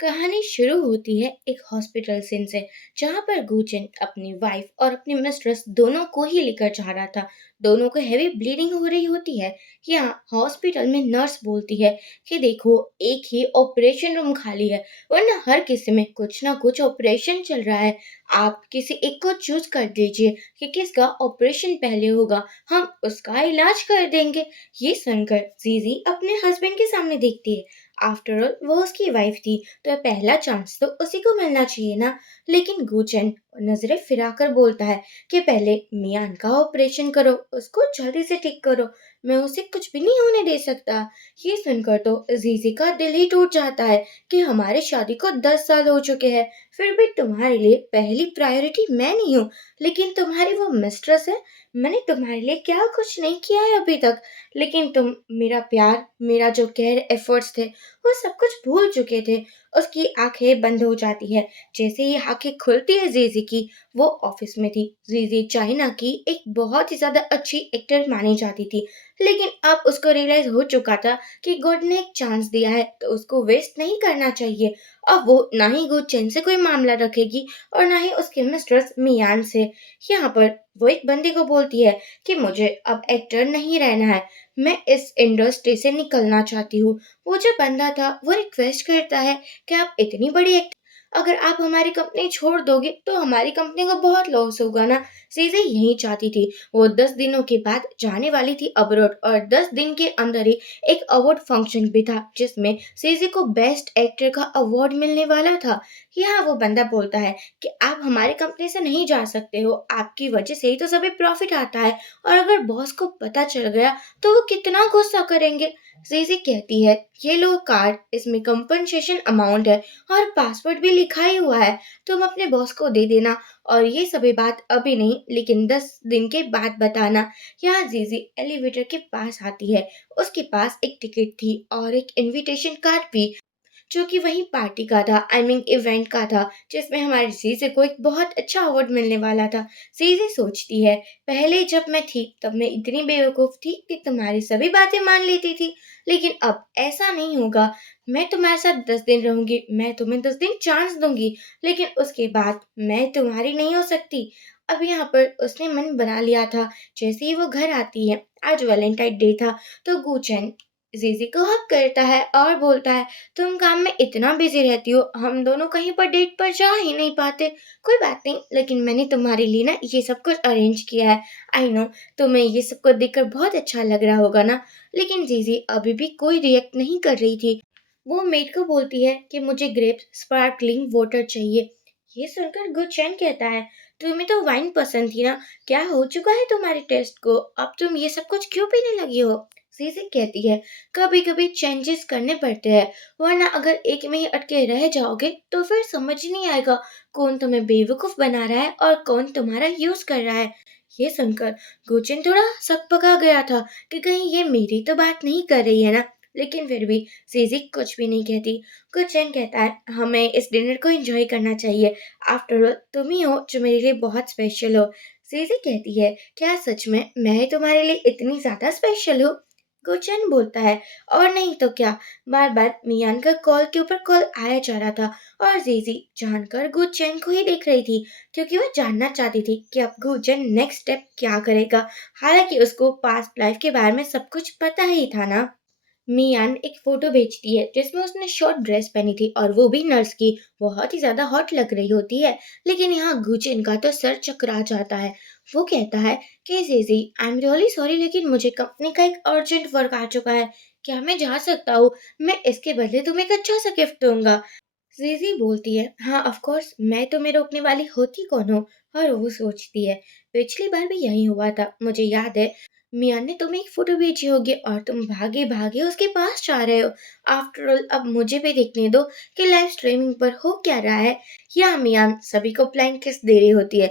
कहानी शुरू होती है एक हॉस्पिटल सीन से जहां पर गुचेन अपनी वाइफ और अपनी मिस्ट्रेस दोनों को ही लेकर जा रहा था। दोनों को हैवी ब्लीडिंग हो रही होती है। यहाँ हॉस्पिटल में नर्स बोलती है कि देखो, एक ही ऑपरेशन रूम खाली है, वरना हर किसी में कुछ ना कुछ ऑपरेशन चल रहा है। आप किसी एक को चूज कर दीजिए कि किसका ऑपरेशन पहले होगा, हम उसका इलाज कर देंगे। ये सुनकर जीजी अपने हस्बैंड के सामने देखती है। आफ्टर ऑल वो उसकी वाइफ थी, तो पहला चांस तो उसी को मिलना चाहिए ना। लेकिन गुचेन नजरें फिराकर बोलता है कि पहले मियान का ऑपरेशन करो, उसको जल्दी से ठीक करो, मैं उसे कुछ भी नहीं होने दे सकता। ये सुनकर तो जीजी का दिल ही टूट जाता है कि हमारी शादी को 10 साल हो चुके हैं, फिर भी तुम्हारे लिए पहली प्रायोरिटी मैं नहीं हूँ, लेकिन तुम्हारी वो मिस्ट्रेस है। मैंने तुम्हारे लिए क्या कुछ नहीं किया है अभी तक, लेकिन तुम मेरा प्यार, मेरा जो केयर एफर्ट्स थे, वो सब कुछ भूल चुके थे। उसकी आंखें बंद हो जाती है। जैसे ही आंखें खुलती है जीजी की, वो ऑफिस में थी। जीजी चाइना की एक बहुत ही ज्यादा अच्छी एक्टर मानी जाती थी, लेकिन अब उसको रियलाइज हो चुका था कि गॉड ने एक चांस दिया है तो उसको वेस्ट नहीं करना चाहिए। अब वो ना ही गो चैन से कोई मामला रखेगी और ना ही उसके मिस्ट्रेस मियान से। यहाँ पर वो एक बंदे को बोलती है कि मुझे अब एक्टर नहीं रहना है, मैं इस इंडस्ट्री से निकलना चाहती हूँ। वो जो बंदा था वो रिक्वेस्ट करता है कि आप इतनी बड़ी एक्टर, अगर आप हमारी कंपनी छोड़ दोगे तो हमारी कंपनी को बहुत लॉस होगा ना। सीजे यही चाहती थी। वो 10 दिनों के बाद जाने वाली थी अब्रॉड, और 10 दिन के अंदर ही एक अवार्ड फंक्शन भी था जिसमें सीजे को बेस्ट एक्टर का अवार्ड मिलने वाला था। यहाँ वो बंदा बोलता है कि आप हमारी कंपनी से नहीं जा सकते हो, आपकी वजह से ही तो सभी प्रॉफिट आता है, और अगर बॉस को पता चल गया तो वो कितना गुस्सा करेंगे। जीजी कहती है, ये लो कार्ड, इसमें कंपनसेशन अमाउंट है और पासवर्ड भी लिखा ही हुआ है, तुम अपने बॉस को दे देना, और ये सभी बात अभी नहीं लेकिन 10 दिन के बाद बताना। यहाँ जीजी एलिवेटर के पास आती है। उसके पास एक टिकट थी और एक इनविटेशन कार्ड भी, जो कि वही पार्टी का था, आई मीन इवेंट का था, जिसमें हमारे जीजे को एक बहुत अच्छा अवार्ड मिलने वाला था। जीजे सोचती है, पहले जब मैं थी तब मैं इतनी बेवकूफ थी कि तुम्हारी सभी बातें मान लेती थी, लेकिन अब ऐसा नहीं होगा। मैं तुम्हारे साथ 10 दिन रहूंगी, मैं तुम्हें 10 दिन चांस दूंगी, लेकिन उसके बाद मैं तुम्हारी नहीं हो सकती। अब यहाँ पर उसने मन बना लिया था। जैसे ही वो घर आती है, आज वैलेंटाइन डे था, तो गुचेन जीजी को हक करता है और बोलता है, तुम काम में इतना बिजी रहती हो, हम दोनों कहीं पर डेट पर जा ही नहीं पाते। कोई बात नहीं, लेकिन मैंने तुम्हारे लिए ना ये सब कुछ अरेंज किया है। आई नो तुम्हें ये सब कुछ देखकर बहुत अच्छा लग रहा होगा ना। लेकिन जीजी अभी भी कोई रिएक्ट नहीं कर रही थी। वो मेड को बोलती है कि मुझे ग्रेप्स स्पार्कलिंग वाटर चाहिए। ये सुनकर गुडचैन कहता है, तुम्हें तो वाइन पसंद थी ना, क्या हो चुका है तुम्हारे टेस्ट को, अब तुम ये सब कुछ क्यों पीने लगी हो। सीसी कहती है, कभी कभी चेंजेस करने पड़ते हैं, वरना अगर एक में ही अटके रह जाओगे तो फिर समझ ही नहीं आएगा कौन तुम्हें बेवकूफ बना रहा है और कौन तुम्हारा यूज कर रहा है। ये सुनकर गुचिन थोड़ा सकपका गया था कि कहीं ये मेरी तो बात नहीं कर रही है ना, लेकिन फिर भी सीजी कुछ भी नहीं कहती। गुचिन कहता है, हमें इस डिनर को एंजॉय करना चाहिए, आफ्टर ऑल तुम ही हो जो मेरे लिए बहुत स्पेशल हो। सीजी कहती है, क्या सच में मैं तुम्हारे लिए इतनी ज्यादा स्पेशल हूँ। गुचैन बोलता है, और नहीं तो क्या। बार बार मियान का कॉल के ऊपर कॉल आया जा रहा था, और जीजी जानकर गुचैन को ही देख रही थी, क्योंकि वो जानना चाहती थी कि अब गुचैन नेक्स्ट स्टेप क्या करेगा। हालांकि उसको पास्ट लाइफ के बारे में सब कुछ पता ही था ना। मियान एक फोटो भेजती है जिसमें उसने शॉर्ट ड्रेस पहनी थी, और वो भी नर्स की, बहुत ही ज्यादा हॉट लग रही होती है। लेकिन यहाँ गुचिन का तो सर चकरा जाता है। वो कहता है कि जीजी, आई एम रियली सॉरी, लेकिन मुझे कंपनी का एक अर्जेंट वर्क आ चुका है, क्या मैं जा सकता हूँ, मैं इसके बदले तुम्हें एक अच्छा सा गिफ्ट दूंगा। जीजी बोलती है, हाँ ऑफ कोर्स, मैं तुम्हें रोकने वाली होती कौन हूँ। और वो सोचती है, पिछली बार भी यही हुआ था, मुझे याद है, मियां ने तुम्हें एक फोटो भेजी होगी और तुम भागे भागे उसके पास जा रहे हो। आफ्टर ऑल अब मुझे भी देखने दो कि लाइव स्ट्रीमिंग पर हो क्या रहा है। या मियां सभी को फ्लाइंग किस दे रही होती है।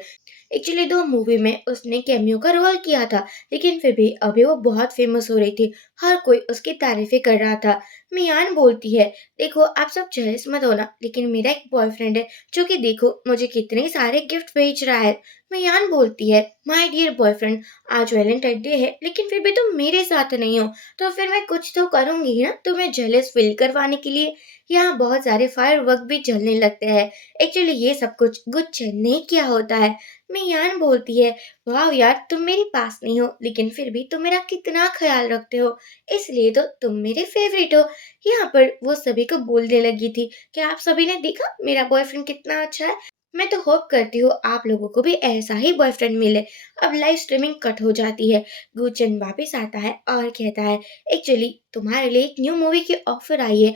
एक्चुअली दो मूवी में उसने कैमियो का रोल किया था, लेकिन फिर भी अभी वो बहुत फेमस हो रही थी, हर कोई उसकी तारीफें कर रहा था। मियान बोलती है, देखो आप सब जेलस मत होना, लेकिन मेरा एक बॉयफ्रेंड है जो कि देखो मुझे कितने सारे गिफ्ट भेज रहा है। मियान बोलती है, माय डियर बॉयफ्रेंड, आज वैलेंटाइन डे है लेकिन फिर भी तुम मेरे साथ नहीं हो, तो फिर मैं कुछ तो करूंगी ही ना तुम्हें जेलस फील करवाने के लिए। यहाँ बहुत सारे फायरवर्क भी जलने लगते हैं। एक्चुअली ये सब कुछ गुच्चे ने किया होता है। मियान बोलती है, वाह यार तुम मेरे पास नहीं हो लेकिन फिर भी तुम मेरा कितना ख्याल रखते हो, इसलिए तो तुम मेरे फेवरेट हो। यहाँ पर वो सभी को बोलने लगी थी कि आप सभी ने देखा मेरा बॉयफ्रेंड कितना अच्छा है। मैं तो होप करती हूँ आप लोगों को भी ऐसा ही बॉयफ्रेंड मिले। अब लाइव स्ट्रीमिंग कट हो जाती है। गुचन वापस आता है और कहता है, एक्चुअली तुम्हारे लिए एक न्यू मूवी की ऑफर आई है।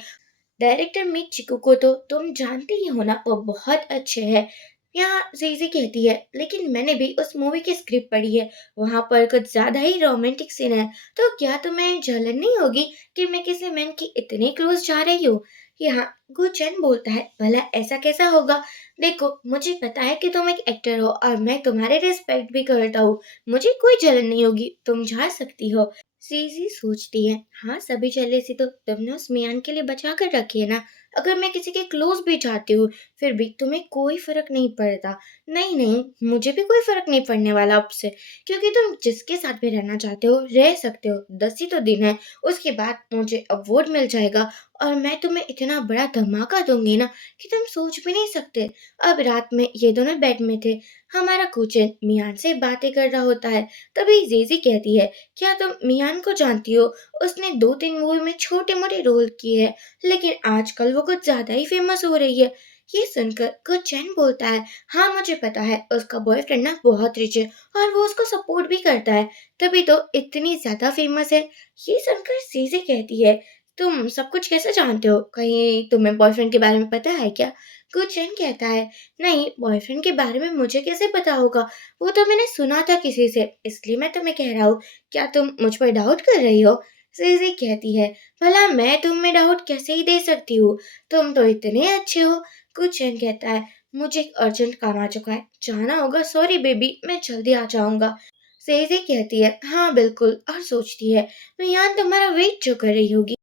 डायरेक्टर मीत चिकू को तो तुम जानते ही हो ना, वो बहुत अच्छे हैं। यहाँ जीजी कहती है, लेकिन मैंने भी उस मूवी की स्क्रिप्ट पढ़ी है, वहां पर कुछ ज्यादा ही रोमांटिक सीन है, तो क्या तुम्हें जलन नहीं होगी कि मैं किसी मैन की इतनी क्लोज जा रही हूँ। यहाँ गुचैन बोलता है, भला ऐसा कैसा होगा। देखो मुझे पता है कि तुम एक एक्टर हो और मैं तुम्हारे रिस्पेक्ट भी करता हूँ, मुझे कोई जलन नहीं होगी, तुम जा सकती हो। सीजी सोचती है, हाँ सभी जेलेसी तो तुमने उस मियान के लिए बचा कर रखी है ना। अगर मैं किसी के क्लोज भी जाती हूँ फिर भी तुम्हें कोई फर्क नहीं पड़ता। नहीं नहीं, मुझे भी कोई फर्क नहीं पड़ने वाला अब से, क्योंकि तुम जिसके साथ भी रहना चाहते हो रह सकते हो, 10 ही तो दिन है, उसके बाद मुझे अवार्ड मिल जाएगा और मैं तुम्हें इतना बड़ा धमाका दूंगी ना कि तुम सोच भी नहीं सकते। अब रात में ये दोनों बेड में थे। हमारा कुचन मियान से बातें कर रहा होता है। तभी जीजी कहती है, क्या तुम मियान को जानती हो, उसने 2-3 मूवी में छोटे मोटे रोल किए हैं लेकिन आजकल वो कुछ ज्यादा ही फेमस हो रही है। ये सुनकर कुचैन बोलता है, हाँ मुझे पता है, उसका बॉयफ्रेंड ना बहुत रिच है और वो उसको सपोर्ट भी करता है, तभी तो इतनी ज्यादा फेमस है। ये सुनकर सीजे कहती है, तुम सब कुछ कैसे जानते हो, कहीं तुम्हें बॉयफ्रेंड के बारे में पता है क्या। कुचैन कहता है, नहीं बॉयफ्रेंड के बारे में मुझे कैसे पता होगा, वो तो मैंने सुना था किसी से, इसलिए मैं तुम्हें कह रहा हूँ, क्या तुम मुझ पर डाउट कर रही हो। सीजी कहती है, भला मैं तुम में डाउट कैसे ही दे सकती हूँ, तुम तो इतने अच्छे हो। कुचैन कहता है, मुझे एक अर्जेंट काम आ चुका है, जाना होगा, सॉरी बेबी मैं जल्दी आ जाऊंगा। सीजी कहती है, हाँ बिल्कुल, और सोचती है, मैं यहाँ तुम्हारा वेट जो कर रही होगी।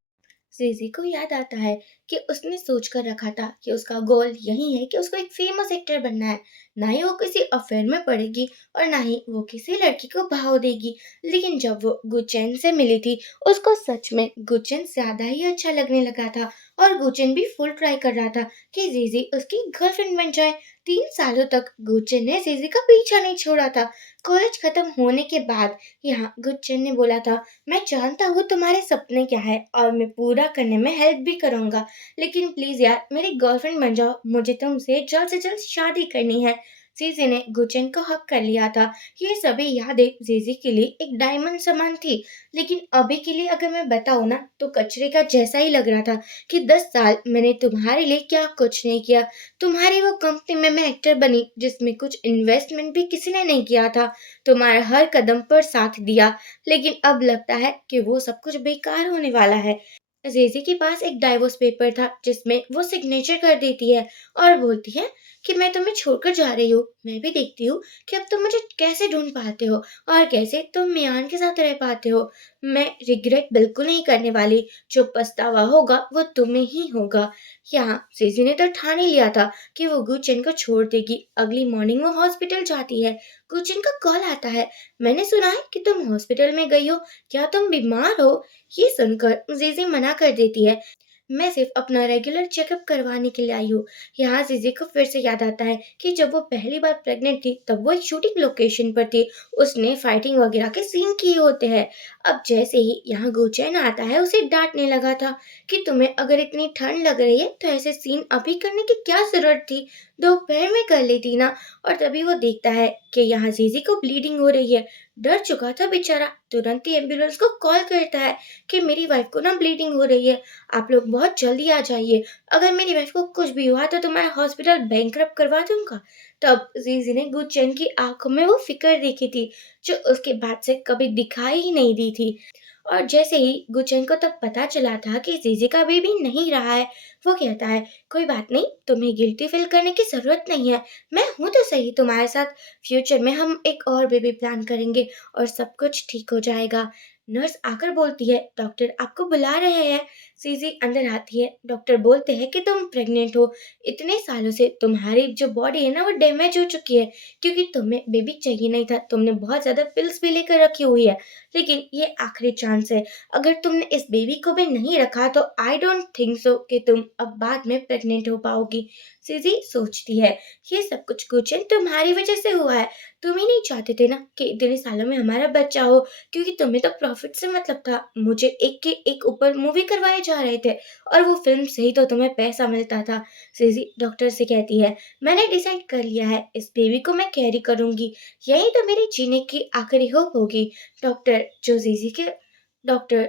जीजी को याद आता है कि उसने सोच कर रखा था कि उसका गोल यही है कि उसको एक फेमस एक्टर बनना है, ना ही वो किसी अफेयर में पड़ेगी और ना ही वो किसी लड़की को भाव देगी। लेकिन जब वो गुचैन से मिली थी, उसको सच में गुचैन ज्यादा ही अच्छा लगने लगा था और गुचैन भी फुल ट्राई कर रहा था कि जीजी उसकी गर्लफ्रेंड बन जाए। 3 सालों तक गुचैन ने जीजी का पीछा नहीं छोड़ा था। कॉलेज खत्म होने के बाद यहाँ गुचैन ने बोला था, मैं जानता हूँ तुम्हारे सपने क्या है और मैं पूरा करने में हेल्प भी करूंगा, लेकिन प्लीज यार मेरी गर्लफ्रेंड बन जाओ, मुझे तुमसे जल्द से जल्द शादी करनी है। जीजी ने गुचेन को हक कर लिया था। ये सभी यादें जीजी के लिए एक डायमंड समान थी, लेकिन अभी के लिए अगर मैं बताऊँ ना तो कचरे का जैसा ही लग रहा था कि 10 साल मैंने तुम्हारे लिए क्या कुछ नहीं किया। तुम्हारी वो कंपनी में मैं एक्टर बनी जिसमें कुछ इन्वेस्टमेंट भी किसी ने नहीं किया था, तुम्हारा हर कदम पर साथ दिया, लेकिन अब लगता है कि वो सब कुछ बेकार होने वाला है। जेजी के पास एक डाइवोर्स पेपर था जिसमें वो सिग्नेचर कर देती है और बोलती है कि मैं तुम्हें छोड़कर जा रही हूँ, मैं भी देखती हूँ कि अब तुम मुझे कैसे ढूंढ पाते हो और कैसे तुम मियान के साथ रह पाते हो। मैं रिग्रेट बिल्कुल नहीं करने वाली, जो पछतावा होगा वो तुम्हें ही होगा। यहाँ जेजी ने तो ठान ही लिया था कि वो गुचेन को छोड़ देगी। अगली मॉर्निंग वो हॉस्पिटल जाती है। गुचेन का कॉल आता है, मैंने सुना है कि तुम हॉस्पिटल में गई हो, क्या तुम बीमार हो। ये सुनकर जीजी मना कर देती है, मैं सिर्फ अपना रेगुलर चेकअप करवाने के लिए आई हूँ। यहाँ जीजी को फिर से याद आता है कि जब वो पहली बार प्रेग्नेंट थी तब वो एक शूटिंग लोकेशन पर थी, उसने फाइटिंग वगैरह के सीन किए होते हैं। अब जैसे ही यहाँ गुचैन आता है उसे डांटने लगा था कि तुम्हें अगर इतनी ठंड लग रही है तो ऐसे सीन अभी करने की क्या जरूरत थी, दोपहर में कर लेती ना। और तभी वो देखता है कि यहाँ जीजी को ब्लीडिंग हो रही है। डर चुका था बेचारा, तुरंत ही एम्बुलेंस को कॉल करता है कि मेरी वाइफ को ना ब्लीडिंग हो रही है, आप लोग बहुत जल्दी आ जाइए, अगर मेरी वाइफ को कुछ भी हुआ तो तुम्हारा हॉस्पिटल बैंकरप्ट करवा दूंगा। तब जीजी ने गुचैन की आंखों में वो फिक्र देखी थी जो उसके बाद से कभी दिखाई ही नहीं दी थी। और जैसे ही गुचेन को तब पता चला था कि जीजी का बेबी नहीं रहा है, वो कहता है, कोई बात नहीं, तुम्हें गिल्टी फील करने की जरूरत नहीं है, मैं हूं तो सही तुम्हारे साथ, फ्यूचर में हम एक और बेबी प्लान करेंगे और सब कुछ ठीक हो जाएगा। नर्स आकर बोलती है, डॉक्टर आपको बुला रहे हैं। सीजी अंदर आती है। डॉक्टर बोलते हैं कि तुम प्रेग्नेंट हो। इतने सालों से तुम्हारी जो बॉडी है ना वो डैमेज हो चुकी है, क्योंकि तुम्हें बेबी चाहिए नहीं था। तुमने बहुत ज्यादा पिल्स भी लेकर रखी हुई है, लेकिन ये आखिरी चांस है। अगर तुमने इस बेबी को भी नहीं रखा तो आई डोंट थिंक सो कि तुम अब बाद में प्रेग्नेंट हो पाओगी। सीजी सोचती है, ये सब कुछ कुचन तुम्हारी वजह से हुआ है। तुम ही नहीं चाहते थे ना कि इतने सालों में हमारा बच्चा हो, क्योंकि तुम्हें तो प्रॉफिट से मतलब था। मुझे एक के एक ऊपर मूवी करवाए जा रहे थे, और वो फिल्म से ही तो तुम्हें पैसा मिलता था। सीजी डॉक्टर से कहती है, मैंने डिसाइड कर लिया है, इस बेबी को मैं कैरी करूंगी। यही तो मेरी जीने की आखिरी होप होगी। डॉक्टर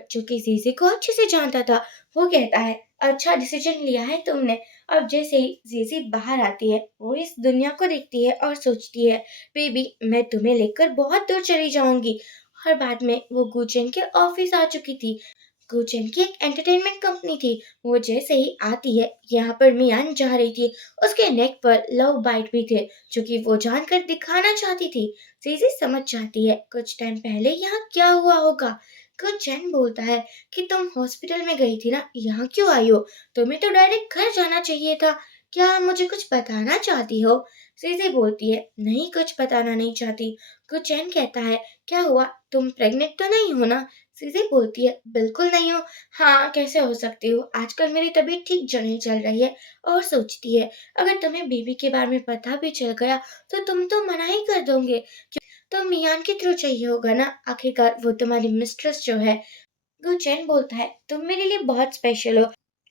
जो कि जीजी को अच्छे से जानता था, वो कहता है, अच्छा डिसीजन लिया है तुमने। अब जैसे ही जीजी बाहर आती है, वो इस दुनिया को देखती है और सोचती है, बेबी मैं तुम्हें लेकर बहुत दूर चली जाऊंगी। और बाद में वो गुचेन के ऑफिस आ चुकी थी। गुचेन की एक एंटरटेनमेंट कंपनी थी। वो जैसे ही आती है, यहाँ पर मियान जा रही थी। उसके नेक पर लव बाइट भी थे, जो कि वो जानकर दिखाना चाहती थी। जीजी समझ जाती है, कुछ टाइम पहले यहाँ क्या हुआ होगा। गुचेन बोलता है कि तुम हॉस्पिटल में गई थी ना, यहाँ क्यों आई हो? तुम्हें तो डायरेक्ट घर जाना चाहिए था। क्या मुझे कुछ बताना चाहती हो? सीजी बोलती है, नहीं कुछ बताना नहीं चाहती। गुचैन कहता है, क्या हुआ, तुम प्रेग्नेंट तो नहीं हो ना? सीजी बोलती है, बिल्कुल नहीं हो। हाँ कैसे हो सकती हो, आजकल मेरी तबीयत ठीक नहीं चल रही है। और सोचती है, अगर तुम्हें बेबी के बारे में पता भी चल गया तो तुम तो मना ही कर दोगे। तो मियान के थ्रू चाहिए होगा ना, आखिरकार वो तुम्हारी मिस्ट्रेस जो है। गुचैन बोलता है, तुम मेरे लिए बहुत स्पेशल हो।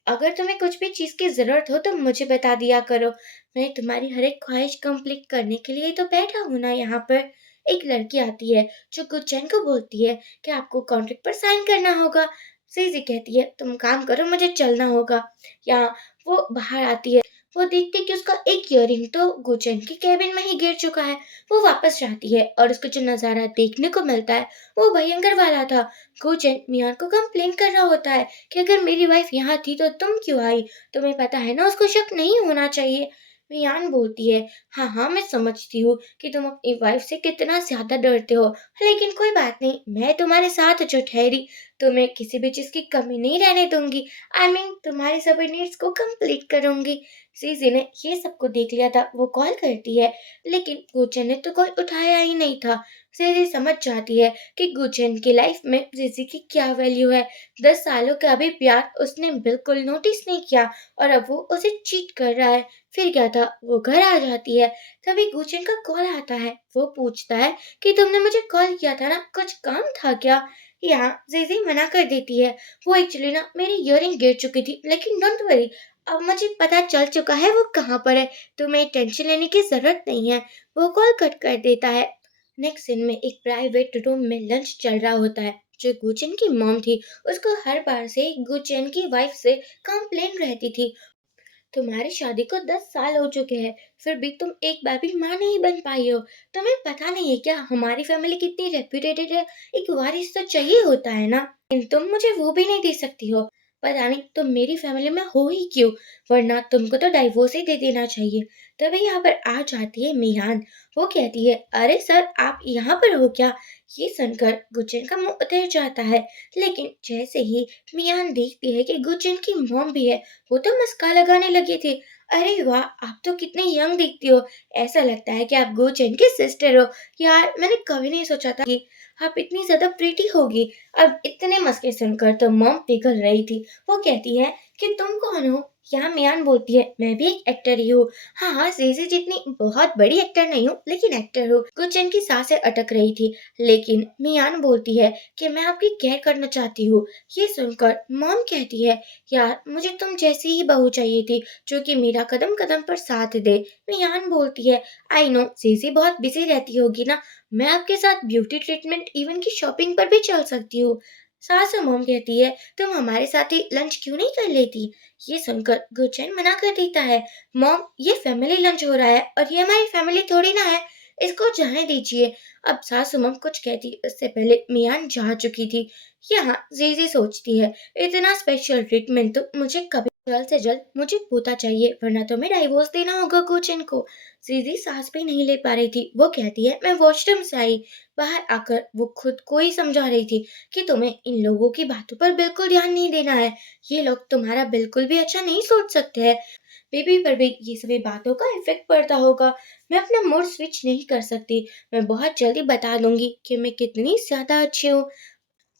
अगर तुम्हें कुछ भी चीज की जरूरत हो तो मुझे बता दिया करो। मैं तुम्हारी हर एक ख्वाहिश कंप्लीट करने के लिए तो बैठा हूं ना यहाँ पर। एक लड़की आती है जो गुचैन को बोलती है कि आपको कॉन्ट्रैक्ट पर साइन करना होगा। सीजी कहती है, तुम काम करो, मुझे चलना होगा। यहाँ वो बाहर आती है। वो देखती है कि उसका एक इयररिंग तो गुचैन के कैबिन में ही गिर चुका है। वो वापस जाती है और उसको जो नजारा देखने को मिलता है वो भयंकर वाला था। गुचैन मियान को कंप्लेन कर रहा होता है कि अगर मेरी वाइफ यहाँ थी तो तुम क्यों आई? तुम्हें पता है ना उसको शक नहीं होना चाहिए। मियान बोलती है, हाँ हाँ मैं समझती हूँ कि तुम अपनी वाइफ से कितना ज्यादा डरते हो, लेकिन कोई बात नहीं, मैं तुम्हारे साथ जो ठहरी, तुम्हें किसी भी चीज की कमी नहीं रहने दूंगी। तुम्हारी सभी नीड्स को कंप्लीट करूंगी। सीजी ने ये सब को देख लिया था। वो कॉल करती है, लेकिन गुचैन ने तो कॉल उठाया ही नहीं था। सीजी समझ जाती है कि गुचैन की लाइफ में जीजी की क्या वैल्यू है। 10 सालों का भी प्यार उसने बिल्कुल नोटिस नहीं किया, और अब वो उसे चीट कर रहा है। फिर क्या था, वो घर आ जाती है। तभी गुचैन का कॉल आता है। वो पूछता है कि तुमने मुझे कॉल किया था ना, कुछ काम था क्या? यहाँ जीजी मना कर देती है। वो एक्चुअली ना मेरी इयररिंग गिर चुकी थी, लेकिन डोंट वरी, अब मुझे पता चल चुका है वो कहाँ पर है। तुम्हें टेंशन लेने की जरूरत नहीं है। वो कॉल कट कर देता है। नेक्स्ट सीन में एक प्राइवेट रूम में लंच चल रहा होता है। जो गुचेन की मॉम थी, उसको हर बार से गुचेन की वाइफ से कंप्लेन रहती थी, तुम्हारी शादी को 10 साल हो चुके हैं, फिर भी तुम एक बार भी माँ नहीं बन पाई हो। तुम्हें पता नहीं है क्या हमारी फैमिली कितनी रेप्यूटेड है? एक वारिस तो चाहिए होता है ना, लेकिन तुम मुझे वो भी नहीं दे सकती हो। पता नहीं तुम मेरी फैमिली में हो ही क्यों, वरना तुमको तो डाइवोर्स ही दे देना चाहिए। तभी यहाँ पर आ जाती है मियान। वो कहती है, अरे सर आप यहाँ पर हो क्या? ये सुनकर गुचेन का मुंह उतर जाता है। लेकिन जैसे ही मियान देखती है कि गुचेन की मॉम भी है, वो तो मस्का लगाने लगी थी। अरे वाह, आप तो कितने यंग दिखती हो। ऐसा लगता है कि आप गुचेन की सिस्टर हो। यार मैंने कभी नहीं सोचा था कि आप इतनी ज्यादा प्रीटी होगी। अब इतने मस्के सुनकर तो मॉम पिघल रही थी। वो कहती है कि तुम कौन हो? यहाँ मियान बोलती है, मैं भी एक एक्टर ही हूँ। हाँ हाँ, जीजी जितनी बहुत बड़ी एक्टर नहीं हूँ, लेकिन एक्टर हूँ। गुचेन की सांसें अटक रही थी, लेकिन मियान बोलती है कि मैं आपकी केयर करना चाहती हूँ। ये सुनकर मॉम कहती है, यार मुझे तुम जैसी ही बहू चाहिए थी, जो कि मेरा कदम कदम पर साथ दे। मियान बोलती है, आई नो जीजी बहुत बिजी रहती होगी ना, मैं आपके साथ ब्यूटी ट्रीटमेंट इवन की शॉपिंग पर भी चल सकती हूँ। सासू मॉम कहती है, तुम हमारे साथ ही लंच क्यों नहीं कर लेती? ये सुनकर गुचैन मना कर देता है, मॉम ये फैमिली लंच हो रहा है और ये हमारी फैमिली थोड़ी ना है, इसको जाने दीजिए। अब सासू मॉम कुछ कहती उससे पहले मियान जा चुकी थी। यहाँ जीजी सोचती है, इतना स्पेशल ट्रीटमेंट तो मुझे कभी जल्द से जल्द मुझे होता चाहिए, वरना तो मैं डाइवोर्स देना होगा कोचिन को। जीजी सांस भी नहीं ले पा रही थी। वो कहती है, मैं वॉशरूम से आई। बाहर आकर वो खुद को ही समझा रही थी कि तुम्हें इन लोगों की बातों पर बिल्कुल ध्यान नहीं देना है। ये लोग तुम्हारा बिल्कुल भी अच्छा नहीं सोच सकते हैं। बेबी पर भी ये सभी बातों का इफेक्ट पड़ता होगा। मैं अपना मूड स्विच नहीं कर सकती। मैं बहुत जल्दी बता दूंगी कि मैं कितनी ज्यादा अच्छी हूँ।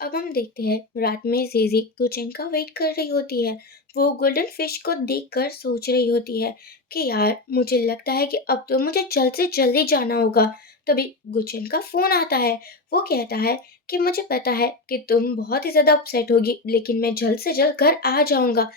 अब हम देखते हैं रात में ज़ेज़ी किचन का वेट कर रही होती है। वो गोल्डन फिश को देखकर सोच रही होती है कि यार मुझे लगता है कि अब तो मुझे जल्द से जल्दी जाना होगा। तभी गुचन का फोन आता है। वो कहता है कि मुझे पता है कि तुम बहुत ही ज्यादा अपसेट होगी, लेकिन मैं जल्द से जल्द घर आ जाऊंगा।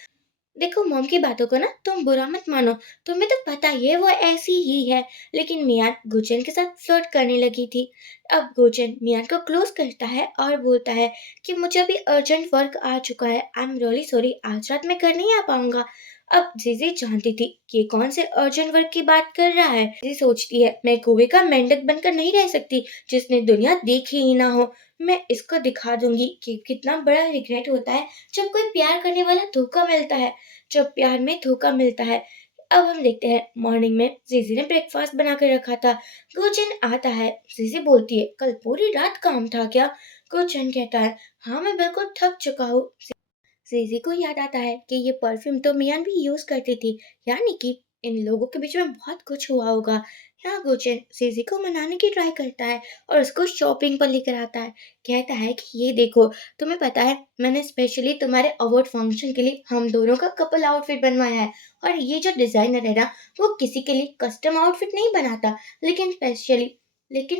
देखो मॉम की बातों को ना तुम बुरा मत मानो। तुम्हें तो पता ही है वो ऐसी ही है। लेकिन मियान गुचन के साथ फ्लर्ट करने लगी थी। अब गुचन मियान को क्लोज करता है और बोलता है कि मुझे अभी अर्जेंट वर्क आ चुका है। आई एम रियली सॉरी, आज रात में घर नहीं आ पाऊंगा। अब जीजी जानती थी कि कौन से अर्जेंट वर्क की बात कर रहा है। जीजी सोचती है, मैं कुएं का मेंढक बनकर नहीं रह सकती जिसने दुनिया देखी ही ना हो। मैं इसको दिखा दूंगी कि कितना बड़ा रिग्रेट होता है जब कोई प्यार करने वाला धोखा मिलता है। जब प्यार में धोखा मिलता है। अब हम देखते हैं मॉर्निंग में जीजी ने ब्रेकफास्ट बना कर रखा था। गुचन आता है। जीजी बोलती है, कल पूरी रात काम था क्या? गुचन कहता है, हाँ मैं बिल्कुल थक चुका हूँ। जीजी को याद आता है कि ये परफ्यूम तो मियान भी यूज करती थी, यानी कि इन लोगों के बीच में बहुत कुछ हुआ होगा। यहाँ गुचन जीजी को मनाने की ट्राई करता है और उसको शॉपिंग पर लेकर आता है। कहता है कि ये देखो, तुम्हें पता है मैंने स्पेशली तुम्हारे अवार्ड फंक्शन के लिए हम दोनों का कपल आउटफिट बनवाया है। और ये जो डिजाइनर है ना, वो किसी के लिए कस्टम आउटफिट नहीं बनाता, लेकिन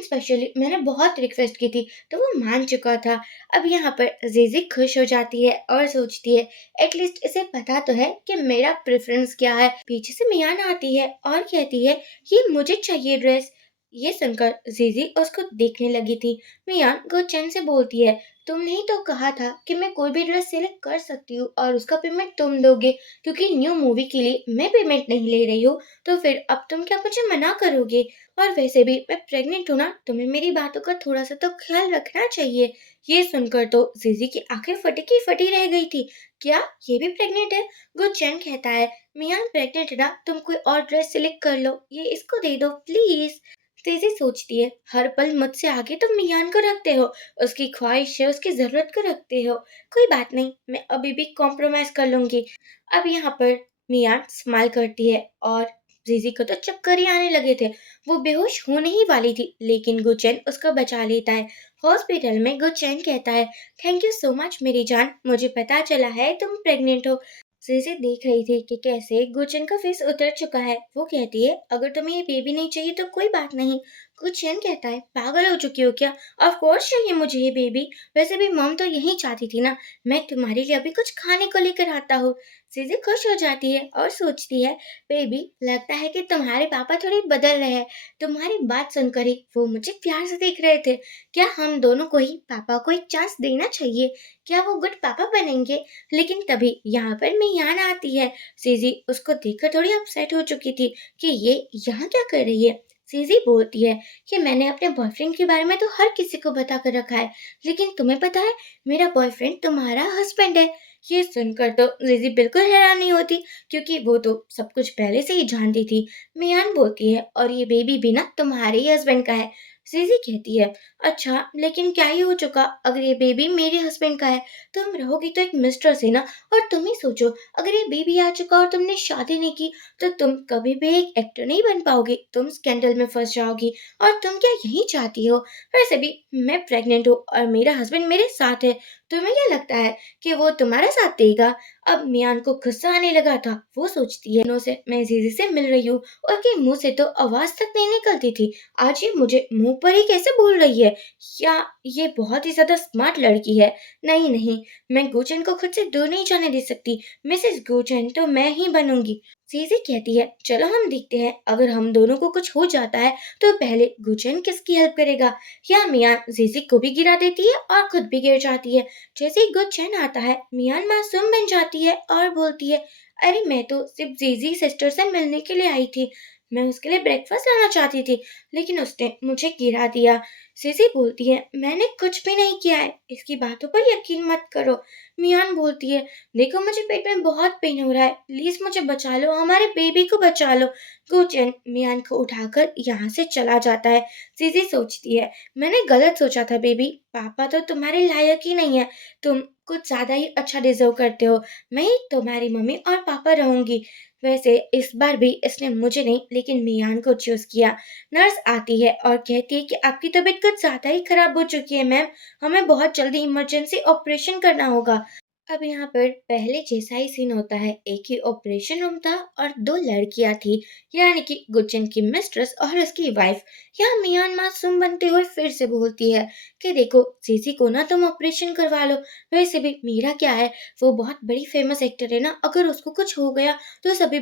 स्पेशली मैंने बहुत रिक्वेस्ट की थी तो वो मान चुका था। अब यहाँ पर जीजी खुश हो जाती है और सोचती है, एटलीस्ट इसे पता तो है कि मेरा प्रेफरेंस क्या है। पीछे से मियान आती है और कहती है, ये मुझे चाहिए ड्रेस। ये सुनकर जीजी उसको देखने लगी थी। मियान गुचैन से बोलती है, तुमने ही तो कहा था कि मैं कोई भी ड्रेस सिलेक्ट कर सकती हूँ और उसका पेमेंट तुम दोगे, क्योंकि न्यू मूवी के लिए मैं पेमेंट नहीं ले रही हूँ। तो फिर अब तुम क्या मुझे मना करोगे? और वैसे भी मैं प्रेग्नेंट हूँ ना, तुम्हें मेरी बातों का थोड़ा सा तो ख्याल रखना चाहिए। ये सुनकर तो जीजी की आंखें फटी की फटी रह गई थी। क्या ये भी प्रेग्नेंट है? गुचैन कहता है, मियान प्रेग्नेंट है ना, तुम कोई और ड्रेस सिलेक्ट कर लो, ये इसको दे दो प्लीज। तेजी सोचती है, हर पल मुझसे आगे तुम मियान को रखते हो, उसकी ख्वाहिश है, उसकी जरूरत को रखते हो। कोई बात नहीं, मैं अभी भी कॉम्प्रोमाइज कर लूंगी। अब यहाँ पर मियान स्माइल करती है और जीजी को तो चक्कर ही आने लगे थे। वो बेहोश होने ही वाली थी, लेकिन गुचैन उसको बचा लेता है। हॉस्पिटल में गुचैन कहता है, थैंक यू सो मच मेरी जान, मुझे पता चला है तुम प्रेग्नेंट हो। सीजे देख रही थी कि कैसे गुचन का फेस उतर चुका है। वो कहती है, अगर तुम्हें ये बेबी नहीं चाहिए तो कोई बात नहीं। गुचन कहता है, पागल हो चुकी हो क्या? ऑफ कोर्स चाहिए मुझे ये बेबी। वैसे भी मॉम तो यही चाहती थी ना, मैं तुम्हारे लिए अभी कुछ खाने को लेकर आता हूँ। सीजे खुश हो जाती है और सोचती है, बेबी लगता है कि तुम्हारे पापा थोड़े बदल रहे हैं। तुम्हारी बात सुनकर ही वो मुझे प्यार से देख रहे थे। क्या हम दोनों को ही पापा को एक चांस देना चाहिए? क्या वो गुड पापा बनेंगे? लेकिन तभी यहाँ पर मियान आती है। सीजी उसको देखकर थोड़ी अपसेट हो चुकी थी कि ये यहाँ क्या कर रही है। सीजी बोलती है कि मैंने अपने बॉयफ्रेंड के बारे में तो हर किसी को बता कर रखा है, लेकिन तुम्हें पता है मेरा बॉयफ्रेंड तुम्हारा हस्बैंड है। ये सुनकर तो सीजी बिल्कुल हैरान नहीं होती, क्योंकि वो तो सब कुछ पहले से ही जानती थी। मियान बोलती है, और ये बेबी भी ना तुम्हारे ही हस्बैंड का है। सीजी कहती है, अच्छा लेकिन क्या ही हो चुका अगर ये बेबी मेरे हस्बैंड का है? तुम रहोगी तो एक मिस्ट्रेस है ना। और तुम ही सोचो, अगर ये बेबी आ चुका और तुमने शादी नहीं की तो तुम कभी भी एक एक्टर नहीं बन पाओगी, तुम स्कैंडल में फंस जाओगी। और तुम क्या यही चाहती हो? वैसे भी मैं प्रेग्नेंट हूँ और मेरा हस्बैंड मेरे साथ है। तुम्हें क्या लगता है कि वो तुम्हारा साथ देगा? अब मियान को गुस्सा आने लगा था। वो सोचती है, दिनों से मैं जीजी से मिल रही हूँ और के मुंह से तो आवाज तक नहीं निकलती थी, आज ये मुझे मुंह पर ही कैसे बोल रही है? या ये बहुत ही ज्यादा स्मार्ट लड़की है। नहीं नहीं, मैं गुचन को खुद से दूर नहीं जाने दे सकती। मिसेस गुचन तो मैं ही बनूंगी। सीजी कहती है, चलो हम देखते हैं, अगर हम दोनों को कुछ हो जाता है तो पहले गुचन किसकी हेल्प करेगा। या मियान जीजी को भी गिरा देती है और खुद भी गिर जाती है। जैसे ही गुचन आता है, मियान मासूम बन जाती है और बोलती है, अरे मैं तो सिर्फ जीजी सिस्टर से मिलने के लिए आई थी, मैं उसके लिए ब्रेकफास्ट लाना चाहती थी, लेकिन उसने मुझे गिरा दिया। सीसी बोलती है, मैंने कुछ भी नहीं किया है, इसकी बातों पर यकीन मत करो। मियान बोलती है, देखो मुझे पेट में बहुत पेन हो रहा है, प्लीज मुझे बचा लो, हमारे बेबी को बचा लो। गुचेन मियान को उठाकर यहाँ से चला जाता है। सीसी सोचती है, मैंने गलत सोचा था बेबी, पापा तो तुम्हारे लायक ही नहीं है, तुम कुछ ज्यादा ही अच्छा डिजर्व करते हो। मैं ही तुम्हारी मम्मी और पापा रहूंगी। वैसे इस बार भी इसने मुझे नहीं लेकिन मियान को चूज किया। नर्स आती है और कहती है कि आपकी तबीयत कुछ ज्यादा ही खराब हो चुकी है मैम, हमें बहुत जल्दी इमरजेंसी ऑपरेशन करना होगा। अब यहाँ पर पहले जैसा ही सीन होता है, एक ही ऑपरेशन रूम था और दो लड़कियां थी, यानी कि गुचन की मिस्ट्रेस और उसकी वाइफ। यहाँ मियान मासूम बनते हुए फिर से बोलती है कि देखो सीसी को ना तुम ऑपरेशन करवा लो, वैसे भी मीरा क्या है, वो बहुत बड़ी फेमस एक्टर है ना, अगर उसको कुछ हो गया तो सभी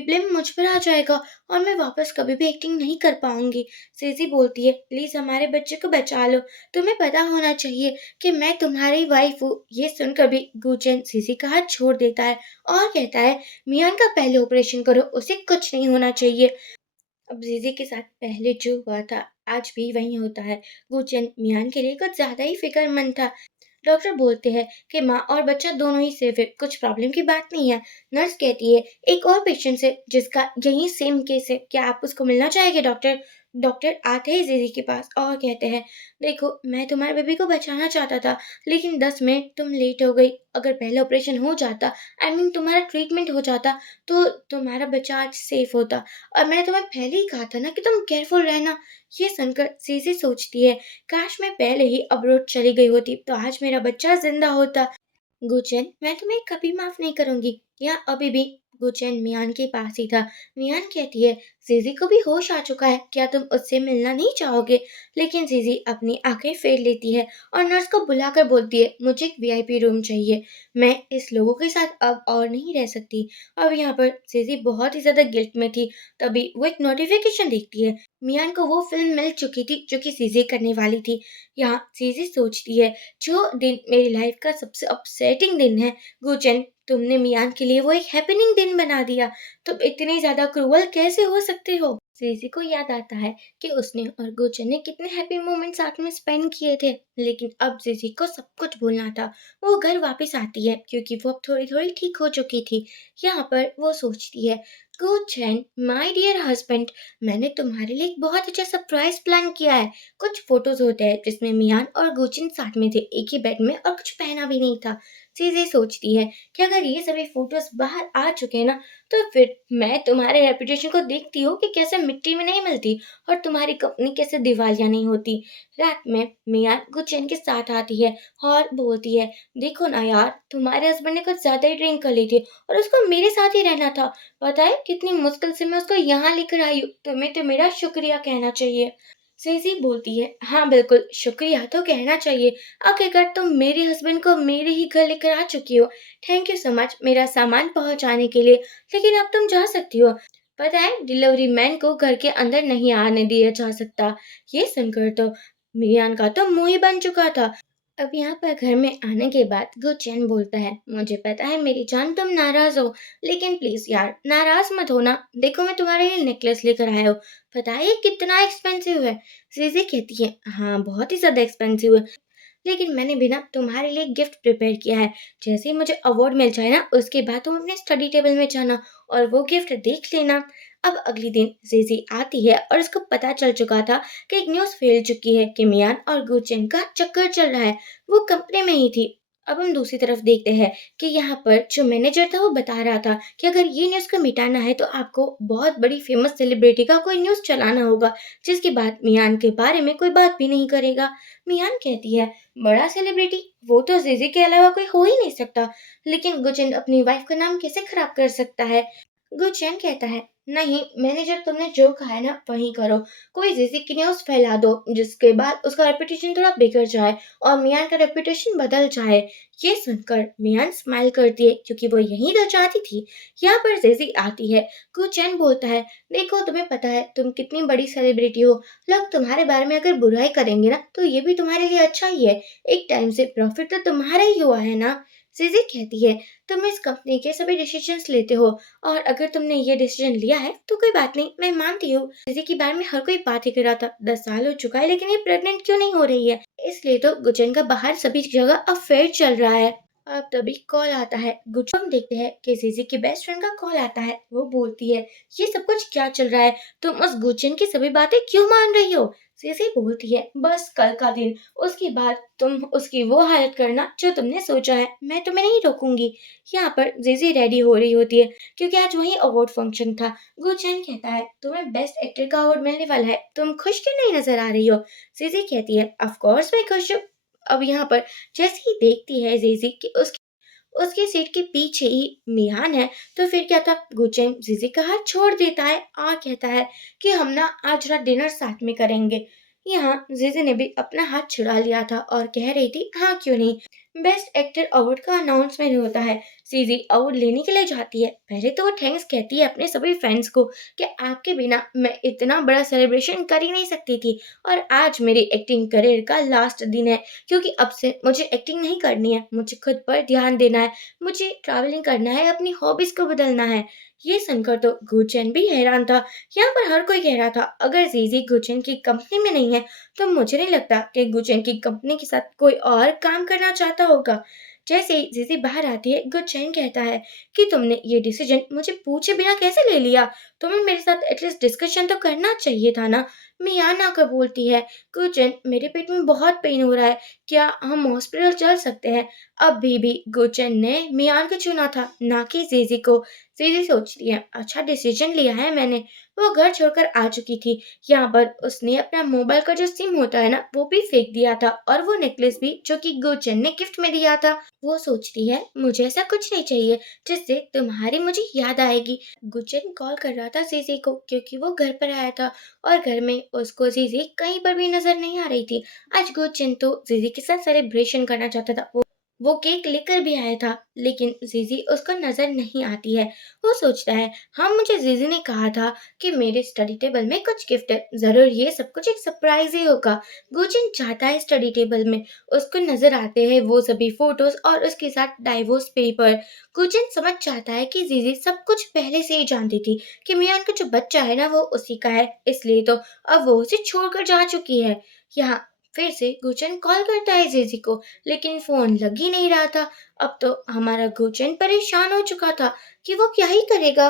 ब्लेम मुझ पर आ जाएगा और मैं वापस कभी भी एक्टिंग नहीं कर पाऊंगी। सीसी बोलती है, प्लीज हमारे बच्चे को बचा लो, तुम्हें पता होना चाहिए कि मैं तुम्हारी वाइफ हूँ। ये सुनकर भी गुचेन सीसी का हाथ छोड़ देता है और कहता है, मियान का पहले ऑपरेशन करो, उसे कुछ नहीं होना चाहिए। अब जीजी के साथ पहले जो हुआ था आज भी वही होता है। गुचेन मियान के लिए कुछ ज्यादा ही फिक्रमंद था। डॉक्टर बोलते हैं कि माँ और बच्चा दोनों ही सेफ है, कुछ प्रॉब्लम की बात नहीं है। नर्स कहती है, एक और पेशेंट है जिसका यही सेम केस है, क्या आप उसको मिलना चाहेंगे डॉक्टर? डॉक्टर आते ही जीजी के पास और कहते हैं, देखो मैं तुम्हारे बेबी को बचाना चाहता था, लेकिन 10 मिनट तुम लेट हो गई। अगर पहले ऑपरेशन हो जाता, आई मीन तुम्हारा ट्रीटमेंट हो जाता, तो तुम्हारा बच्चा आज सेफ होता। और मैंने तुम्हें पहले ही कहा था ना कि तुम केयरफुल रहना। ये सुनकर जीजी सोचती है, काश मैं पहले ही अब्रॉड चली गई होती तो आज मेरा बच्चा जिंदा होता। गुचेन, मैं तुम्हें कभी माफ नहीं करूंगी। या अभी भी गुचेन मियान के पास ही था। मियान कहती है, जीजी को भी होश आ चुका है, क्या तुम उससे मिलना नहीं चाहोगे? लेकिन जीजी अपनी आंखें फेर लेती है और नर्स को बुलाकर बोलती है, मुझे एक वीआईपी रूम चाहिए, मैं इस लोगों के साथ अब और नहीं रह सकती। अब यहाँ पर जीजी बहुत ही ज्यादा गिल्ट में थी, तभी वो एक नोटिफिकेशन देखती है। मियान को वो फिल्म मिल चुकी थी जो कि जीजी करने वाली थी। यहाँ जीजी सोचती है, जो दिन मेरी लाइफ का सबसे अपसेटिंग दिन है, गुचन तुमने मियान के लिए वो एक हैपनिंग दिन बना दिया। तुम इतनी ज्यादा क्रूअल कैसे हो सकते हो? सीसी को याद आता है कि उसने और गुचन ने कितने हैप्पी मोमेंट साथ में स्पेंड किए थे, लेकिन अब सीसी को सब कुछ भूलना था। वो घर वापस आती है क्योंकि वो अब थोड़ी थोड़ी ठीक हो चुकी थी। यहाँ पर वो सोचती है, गुचन माय डियर हस्बैंड, मैंने तुम्हारे लिए एक बहुत अच्छा सरप्राइज प्लान किया है। कुछ फोटोज होते हैं जिसमें मियान और गुचिन साथ में थे, एक ही बेड में, और कुछ पहना भी नहीं था। चीजें सोचती है कि अगर ये सभी फोटोज बाहर आ चुके हैं ना, तो फिर मैं तुम्हारे रेपुटेशन को देखती हूँ कि कैसे मिट्टी में नहीं मिलती और तुम्हारी कंपनी कैसे दिवालिया नहीं होती। रात में मियान गुचिन के साथ आती है और बोलती है, देखो ना यार, तुम्हारे हस्बैंड ने कुछ ज्यादा ही ड्रिंक कर ली थी और उसको मेरे साथ ही रहना था। पता है कितनी मुश्किल से मैं उसको यहाँ लेकर आई हूँ, तुम्हें तो मेरा शुक्रिया कहना चाहिए। सीसी बोलती है, हाँ बिल्कुल, शुक्रिया तो कहना चाहिए, आखिरकार तुम मेरे हस्बैंड को मेरे ही घर लेकर आ चुकी हो। थैंक यू सो मच मेरा सामान पहुंचाने के लिए, लेकिन अब तुम जा सकती हो। पता है डिलीवरी मैन को घर के अंदर नहीं आने दिया जा सकता। ये सुनकर तो मियान का तो मुंह ही बन चुका था। अब यहाँ पर घर में आने के बाद गुचैन बोलता है, मुझे पता है मेरी जान तुम नाराज हो, लेकिन प्लीज यार नाराज मत होना, देखो मैं तुम्हारे लिए नेकलेस लेकर आया हूँ, पता है ये कितना एक्सपेंसिव है? जीजी कहती है, हाँ बहुत ही ज्यादा एक्सपेंसिव है, लेकिन मैंने भी ना तुम्हारे लिए गिफ्ट प्रिपेयर किया है। जैसे ही मुझे अवार्ड मिल जाए ना, उसके बाद तुम अपने स्टडी टेबल में जाना और वो गिफ्ट देख लेना। अब अगले दिन जीजी आती है और उसको पता चल चुका था कि एक न्यूज़ फैल चुकी है कि मियान और गुचेन का चक्कर चल रहा है। वो कंपनी में ही थी। अब हम दूसरी तरफ देखते हैं कि यहाँ पर जो मैनेजर था वो बता रहा था कि अगर ये न्यूज़ को मिटाना है तो आपको बहुत बड़ी फेमस सेलिब्रिटी का कोई न्यूज़ चलाना होगा, जिसके बाद मियान के बारे में कोई बात भी नहीं करेगा। मियान कहती है, बड़ा सेलिब्रिटी, वो तो जीजी के अलावा कोई हो ही नहीं सकता, लेकिन गुचिन अपनी वाइफ का नाम कैसे खराब कर सकता है? गुचिन कहता है, नहीं मैनेजर, तुमने जो कहा है ना वही करो, कोई जीजी की न्यूज़ फैला दो जिसके बाद उसका रेपुटेशन थोड़ा बिगड़ जाए और मियान का रेपुटेशन बदल जाए। ये सुनकर मियान स्माइल करती है क्योंकि वो यही तो चाहती थी। यहाँ पर जीजी आती है। गुचिन बोलता है, देखो तुम्हें पता है तुम कितनी बड़ी सेलिब्रिटी हो, लोग तुम्हारे बारे में अगर बुराई करेंगे ना तो ये भी तुम्हारे लिए अच्छा ही है, एक टाइम से प्रॉफिट तो तुम्हारा ही हुआ है ना। जीजी कहती है, तुम इस कंपनी के सभी डिसीजंस लेते हो और अगर तुमने ये डिसीजन लिया है तो कोई बात नहीं, मैं मानती हूँ। जीजी के बारे में हर कोई बात ही कर रहा था, 10 साल हो चुका है लेकिन ये प्रेग्नेंट क्यों नहीं हो रही है। इसलिए तो गुचन का बाहर सभी जगह अफेयर चल रहा है। अब तभी कॉल आता है, गुचन हम देखते हैं कि जीजी की बेस्ट फ्रेंड का कॉल आता है। वो बोलती है, ये सब कुछ क्या चल रहा है, तुम उस गुचन की सभी बातें क्यों मान रही हो। जीजी बोलती है, बस कल का दिन, उसके बाद तुम उसकी वो हालत करना जो तुमने सोचा है, मैं तुम्हें नहीं रोकूंगी। यहाँ पर जीजी रेडी हो रही होती है क्योंकि आज वही अवार्ड फंक्शन था। गुचन कहता है, तुम्हें बेस्ट एक्टर का अवार्ड मिलने वाला है, तुम खुश क्यों नहीं नजर आ रही हो। जीजी कहती है, ऑफ कोर्स मैं खुश हूँ। अब यहाँ पर जैसे ही देखती है जीजी कि उसकी सीट के पीछे ही मिहान है, तो फिर क्या था, गुचेन जीजी का हाथ छोड़ देता है और कहता है कि हम ना आज रात डिनर साथ में करेंगे। यहाँ जीजी ने भी अपना हाथ छुड़ा लिया था और कह रही थी, हाँ क्यों नहीं। बेस्ट एक्टर अवार्ड का अनाउंसमेंट होता है। जीजी अवार्ड लेने के लिए जाती है। पहले तो वो थैंक्स कहती है अपने सभी फ्रेंड्स को कि आपके बिना मैं इतना बड़ा सेलिब्रेशन कर ही नहीं सकती थी, और आज मेरी एक्टिंग करियर का लास्ट दिन है क्योंकि अब से मुझे एक्टिंग नहीं करनी है, मुझे खुद पर ध्यान देना है, मुझे ट्रैवलिंग करना है, अपनी हॉबीज को बदलना है। ये सुनकर तो गुचेन भी हैरान था। यहाँ पर हर कोई कह रहा था, अगर जीजी गुचेन की कंपनी में नहीं है तो मुझे नहीं लगता कि गुचेन की कंपनी के साथ कोई और काम करना चाहता होगा। जैसे ही जीजी बाहर आती है, गुचेन कहता है कि तुमने ये डिसीजन मुझे पूछे बिना कैसे ले लिया, तुम्हें मेरे साथ एटलीस्ट डिस्कशन तो करना चाहिए था ना। मियान आकर बोलती है, गुचेन मेरे पेट में बहुत पेन हो रहा है, क्या हम हॉस्पिटल चल सकते हैं। अभी भी गुचेन ने मियान को चुना था, ना कि जीजी को। जीजी सोचती है, अच्छा डिसीजन लिया है मैंने। वो घर छोड़कर आ चुकी थी। यहाँ पर उसने अपना मोबाइल का जो सिम होता है ना, वो भी फेंक दिया था, और वो नेकलेस भी जो कि गुचेन ने गिफ्ट में दिया था। वो सोचती है, मुझे ऐसा कुछ नहीं चाहिए जिससे तुम्हारी मुझे याद आएगी। गुचेन कॉल कर रहा था जीजी को क्योंकि वो घर पर आया था और घर में उसको जीजी कहीं पर भी नजर नहीं आ रही थी। आज गुचिन तो जीजी के साथ सेलिब्रेशन करना चाहता था। वो केक लेकर भी आया था लेकिन जीजी उसको नजर नहीं आती है। वो सोचता है, हाँ मुझे जीजी ने कहा था कि मेरे स्टडी टेबल में कुछ गिफ्ट है, जरूर ये सब कुछ एक सरप्राइज ही होगा। गुचिन चाहता है स्टडी टेबल में उसको नजर आते हैं वो सभी फोटोज और उसके साथ डाइवोर्स पेपर। गुचिन समझ चाहता है कि जीजी सब कुछ पहले से ही जानती थी कि मियान का जो बच्चा है ना वो उसी का है, इसलिए तो अब वो उसे छोड़कर जा चुकी है। यहाँ फिर से गुचन कॉल करता है जीजी को, लेकिन फोन लग ही नहीं रहा था। अब तो हमारा गुचन परेशान हो चुका था कि वो क्या ही करेगा।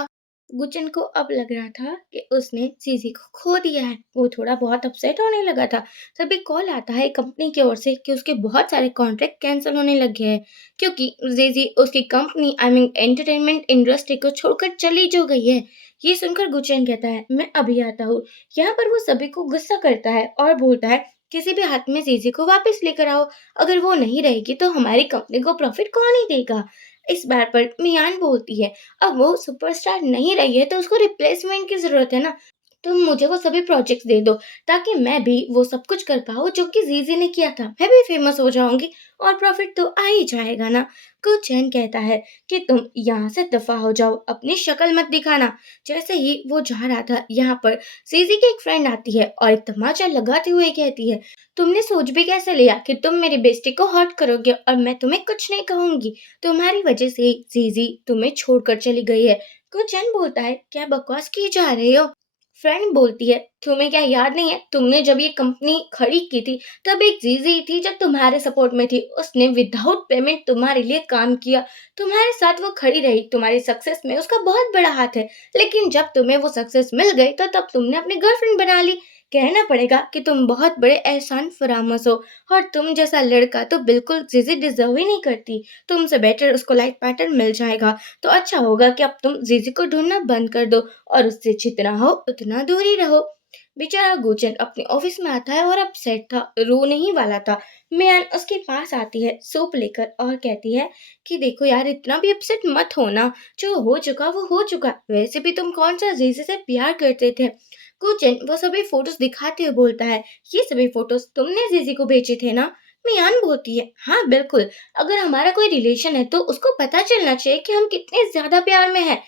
गुचन को अब लग रहा था कि उसने जीजी को खो दिया है। वो थोड़ा बहुत अपसेट होने लगा था। तभी कॉल आता है कंपनी की ओर से कि उसके बहुत सारे कॉन्ट्रैक्ट कैंसिल होने लगे हैं क्योंकि जीजी उसकी company I mean entertainment industry को छोड़कर चली जो गई है। ये सुनकर गुचन कहता है, मैं अभी आता हूँ। यहाँ पर वो सभी को गुस्सा करता है और बोलता है, किसी भी हाथ में जीजी को वापस लेकर आओ, अगर वो नहीं रहेगी तो हमारी कंपनी को प्रॉफिट कौन ही देगा। इस बार पर मियान बोलती है, अब वो सुपरस्टार नहीं रही है तो उसको रिप्लेसमेंट की जरूरत है ना। तुम मुझे वो सभी प्रोजेक्ट्स दे दो ताकि मैं भी वो सब कुछ कर पाऊँ जो कि जीजी ने किया था, मैं भी फेमस हो जाऊंगी और प्रॉफिट तो आ ही जाएगा ना। कुचैन कहता है कि तुम यहाँ से दफा हो जाओ, अपनी शक्ल मत दिखाना। जैसे ही वो जा रहा था, यहाँ पर जीजी की एक फ्रेंड आती है और एक तमाचा लगाते हुए कहती है, तुमने सोच भी कैसे लिया कि तुम मेरी बेइज्जती को हर्ट करोगे और मैं तुम्हें कुछ नहीं कहूंगी। तुम्हारी वजह से ही जीजी तुम्हें छोड़कर चली गई है। कुचैन बोलता है, क्या बकवास की जा रहे हो। फ्रेंड बोलती है, तुम्हें क्या याद नहीं है, तुमने जब ये कंपनी खड़ी की थी तब एक जीजी थी जो तुम्हारे सपोर्ट में थी, उसने विदाउट पेमेंट तुम्हारे लिए काम किया, तुम्हारे साथ वो खड़ी रही, तुम्हारी सक्सेस में उसका बहुत बड़ा हाथ है। लेकिन जब तुम्हें वो सक्सेस मिल गई तो तब तुमने अपनी गर्लफ्रेंड बना ली। कहना पड़ेगा कि तुम बहुत बड़े एहसान फरामोश हो, और तुम जैसा लड़का तो बिल्कुल जीजी डिजर्व ही नहीं करती। तुमसे बेटर उसको लाइफ पार्टनर मिल जाएगा। तो अच्छा होगा कि अब तुम जीजी को ढूंढना बंद कर दो और उससे जितना हो उतना दूर ही रहो। बेचारा गुजर अपने ऑफिस में आता है और अपसेट था, रोने ही वाला था। मैन उसके पास आती है सूप लेकर और कहती है कि देखो यार, इतना भी अपसेट मत होना, जो हो चुका वो हो चुका, वैसे भी तुम कौन सा जीजी से प्यार करते थे। गुजन वो सभी फोटोज दिखाते हुए बोलता है, ये सभी फोटोज तुमने जीजी को भेजे थे ना। मियान बोलती है, हाँ बिल्कुल, अगर हमारा कोई रिलेशन है तो उसको पता चलना चाहिए कि हम कितने ज्यादा प्यार में हैं।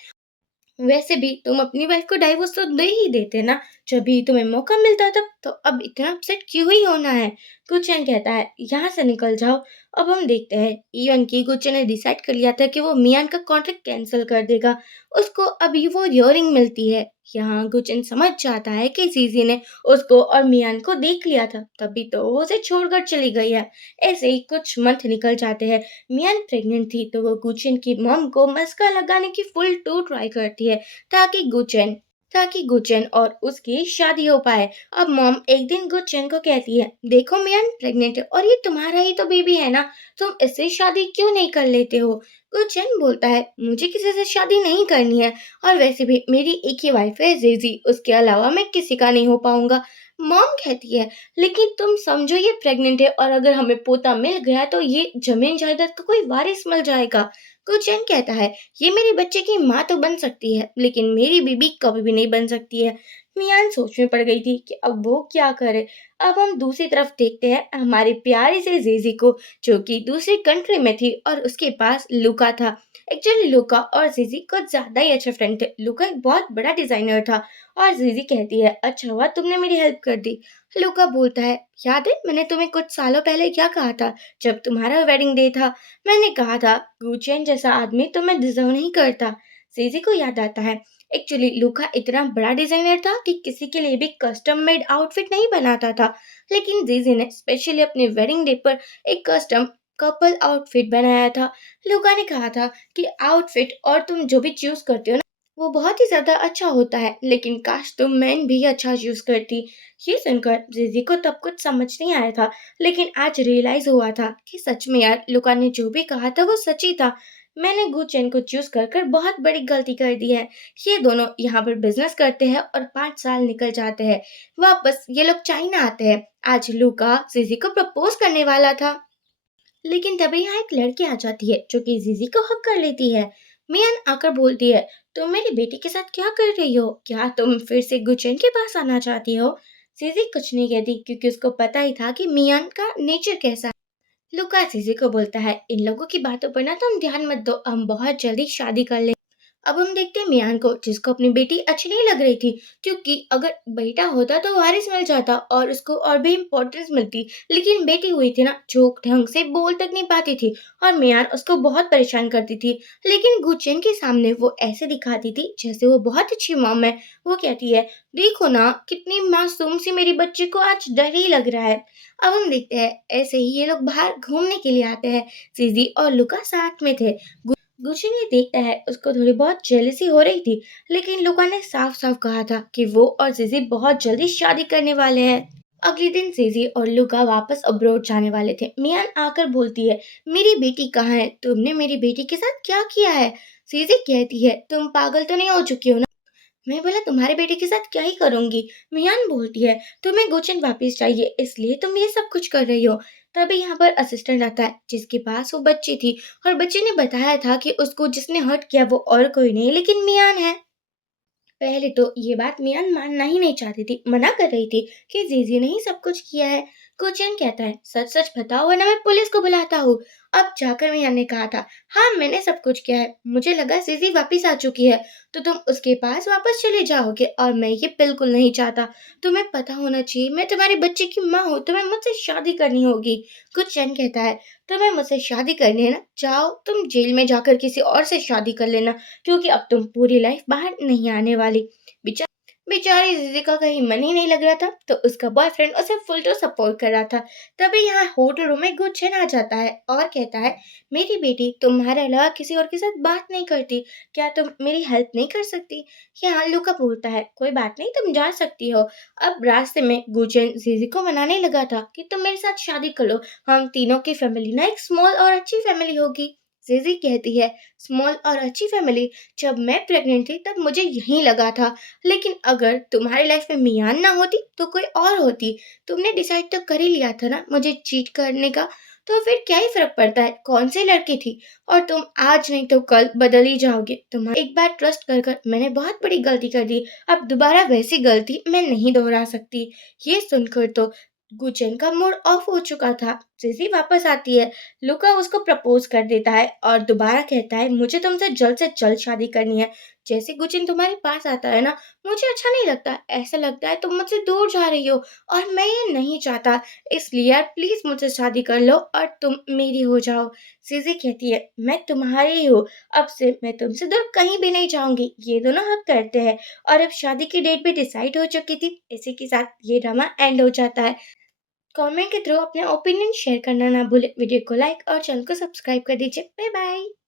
वैसे भी तुम अपनी वाइफ को डाइवोर्स तो दे ही देते ना, जब भी तुम्हें मौका मिलता तब, तो अब इतना अपसेट क्यों ही होना है? गुचेन कहता है, यहाँ से निकल जाओ। अब हम देखते हैं इवन की गुचेन ने डिसाइड कर लिया था कि वो मियान का कॉन्ट्रैक्ट कैंसिल कर देगा। उसको अभी वो इयरिंग मिलती है। यहाँ गुचेन समझ जाता है कि जीजी ने उसको और मियान को देख लिया था, तभी तो वो उसे छोड़कर चली गई है। ऐसे ही कुछ मंथ निकल जाते हैं। मियान प्रेग्नेंट थी तो वो गुचेन की मॉम को मस्का लगाने की फुल टू ट्राई करती है ताकि गुचेन ताकि गुचेन और उसकी शादी हो पाए। अब मॉम एक दिन गुचेन को कहती है, देखो मियान प्रेग्नेंट है और ये तुम्हारा ही तो बेबी है ना, तुम इससे शादी क्यों नहीं कर लेते हो? गुचेन बोलता है, मुझे किसी से शादी नहीं करनी है, और वैसे भी मेरी एक ही वाइफ है जेजी, उसके अलावा मैं किसी का नहीं हो पाऊंगा। मॉम कहती है, लेकिन तुम समझो ये प्रेग्नेंट है और अगर हमें पोता मिल गया तो ये जमीन जायदाद का कोई वारिस मिल जाएगा। गुचेन कहता है, ये मेरे बच्चे की माँ तो बन सकती है लेकिन मेरी बीबी कभी भी नहीं बन सकती है। मियान सोच में पड़ गई थी कि अब वो क्या करे। अब हम दूसरी तरफ देखते हैं हमारे प्यारे से जेजी को, जो कि दूसरी कंट्री में थी और उसके पास लुका था। एक्चुअली लुका और जेजी कुछ ज्यादा ही अच्छे फ्रेंड थे। लुका एक बहुत बड़ा डिजाइनर था और जीजी कहती है, अच्छा हुआ तुमने मेरी हेल्प कर दी। लुका बोलता है, याद है मैंने तुम्हें कुछ सालों पहले क्या कहा था जब तुम्हारा वेडिंग डे था? मैंने कहा था गुचेन जैसा आदमी तो मैं डिजर्व नहीं करता। सीजी को याद आता है, एक्चुअली लूका इतना बड़ा डिजाइनर था कि किसी के लिए भी कस्टम मेड आउटफिट नहीं बनाता था, लेकिन जीजी ने स्पेशली अपने वेडिंग डे पर एक कस्टम कपल आउटफिट बनाया था। लूका ने कहा था कि आउटफिट और तुम जो भी चूज करते हो ना, वो बहुत ही ज्यादा अच्छा होता है, लेकिन काश तुम मैन भी अच्छा चूज करती। ये सुनकर जीजी को तब कुछ समझ नहीं आया था, लेकिन आज रियलाइज हुआ था कि सच में यार लुका ने जो भी कहा था वो सच ही था। मैंने गु चेन को चूज कर कर बहुत बड़ी गलती कर दी है। ये दोनों यहाँ पर बिजनेस करते हैं और 5 साल निकल जाते हैं। वापस ये लोग चाइना आते हैं। आज लुका जीजी को प्रपोज करने वाला था, लेकिन तभी यहाँ एक लड़की आ जाती है जो कि जीजी को हक कर लेती है। मियान आकर बोलती है, तुम मेरी बेटी के साथ क्या कर रही हो? क्या तुम फिर से गुचेन के पास आना चाहती हो? जीजी कुछ नहीं कहती क्योंकि उसको पता ही था कि मियान का नेचर कैसा है। लुका जीजी को बोलता है, इन लोगों की बातों पर ना तुम ध्यान मत दो, हम बहुत जल्दी शादी कर लेंगे। अब हम देखते हैं मियान को, जिसको अपनी बेटी अच्छी नहीं लग रही थी, क्योंकि अगर बेटा होता तो वारिस मिल जाता और उसको और भी इम्पोर्टेंस मिलती, लेकिन बेटी हुई थी ना जो ढंग से बोल तक नहीं पाती थी और मियान उसको बहुत परेशान करती थी। लेकिन गुचेन के सामने वो ऐसे दिखाती थी जैसे वो बहुत अच्छी मॉम है। वो कहती है, देखो ना कितनी मासूम सी मेरी बच्ची को आज डर ही लग रहा है। अब हम देखते हैं ऐसे ही ये लोग बाहर घूमने के लिए आते हैं। जीजी और लुका साथ में थे। गुचिन ये देखता है, उसको थोड़ी बहुत जेलसी हो रही थी, लेकिन लुका ने साफ साफ कहा था कि वो और जीजी बहुत जल्दी शादी करने वाले हैं। अगले दिन जीजी और लुका वापस अब्रोड जाने वाले थे। मियान आकर बोलती है, मेरी बेटी कहाँ है? तुमने मेरी बेटी के साथ क्या किया है? जीजी कहती है, तुम पागल तो नहीं हो चुकी हो ना? मैं बोला, तुम्हारे बेटे के साथ क्या ही करूंगी? मियान बोलती है, तुम्हें गुचिन वापस चाहिए इसलिए तुम ये सब कुछ कर रही हो। तभी यहाँ पर असिस्टेंट आता है जिसके पास वो बच्ची थी, और बच्ची ने बताया था कि उसको जिसने हर्ट किया वो और कोई नहीं लेकिन मियान है। पहले तो ये बात मियान मानना ही नहीं चाहती थी, मना कर रही थी कि जीजी ने ही सब कुछ किया है। कोचियन कहता है, सच सच बताओ वरना मैं पुलिस को बुलाता हूँ। अब जाकर मियान ने कहा था, हाँ मैंने सब कुछ किया है, मुझे लगा जीजी वापस आ चुकी है तो तुम उसके पास वापस चले जाओगे और मैं ये बिल्कुल नहीं चाहता। तुम्हें पता होना चाहिए मैं तुम्हारे बच्चे की माँ हूँ, तुम्हें मुझसे शादी करनी होगी। कोचियन कहता है, तुम्हें मुझसे शादी करनी है ना, जाओ तुम जेल में जाकर किसी और से शादी कर लेना, क्योंकि अब तुम पूरी लाइफ बाहर नहीं आने वाली। बेचा बेचारी जीजी का कहीं मन ही नहीं लग रहा था तो उसका बॉयफ्रेंड उसे फुल टू सपोर्ट कर रहा था। तभी यहाँ होटल रूम में गुच्छन आ जाता है और कहता है, मेरी बेटी तुम्हारे अलावा किसी और के साथ बात नहीं करती, क्या तुम मेरी हेल्प नहीं कर सकती? यहाँ लुका बोलता है, कोई बात नहीं तुम जा सकती हो। अब रास्ते में गुचन जीजी को मनाने लगा था कि तुम मेरे साथ शादी कर लो, हम तीनों की फैमिली ना एक स्मॉल और अच्छी फैमिली होगी। जीजी कहती है, स्मॉल और अच्छी फैमिली? जब मैं प्रेग्नेंट थी तब मुझे यही लगा था, लेकिन अगर तुम्हारी लाइफ में मियान ना होती तो कोई और होती। तुमने डिसाइड तो कर ही लिया था ना मुझे चीट करने का, तो फिर क्या ही फर्क पड़ता है कौन सी लड़की थी? और तुम आज नहीं तो कल बदल ही जाओगे। तुम एक बार ट्रस्ट कर कर मैंने बहुत बड़ी गलती कर दी, अब दोबारा वैसी गलती मैं नहीं दोहरा सकती। ये सुनकर तो गुचेन का मूड ऑफ हो चुका था। जिसी वापस आती है, लुका उसको प्रपोज कर देता है और दोबारा कहता है, मुझे तुमसे जल्द शादी करनी है। जैसे गुचिन तुम्हारे पास आता है ना, मुझे अच्छा नहीं लगता। ऐसा लगता है तुम मुझसे दूर जा रही हो और मैं ये नहीं चाहता। इसलिए यार प्लीज़ मुझसे शादी कर लो और तुम मेरी हो जाओ। सीज़ी कहती है, मैं तुम्हारी ही हूँ, अब से मैं तुमसे दूर कहीं भी नहीं जाऊँगी। ये दोनों हग करते हैं और अब शादी की डेट भी डिसाइड हो चुकी थी। इसी के साथ ये ड्रामा एंड हो जाता है। कमेंट के थ्रू अपने ओपिनियन शेयर करना ना भूलें। वीडियो को लाइक और चैनल को सब्सक्राइब कर दीजिए। Bye bye.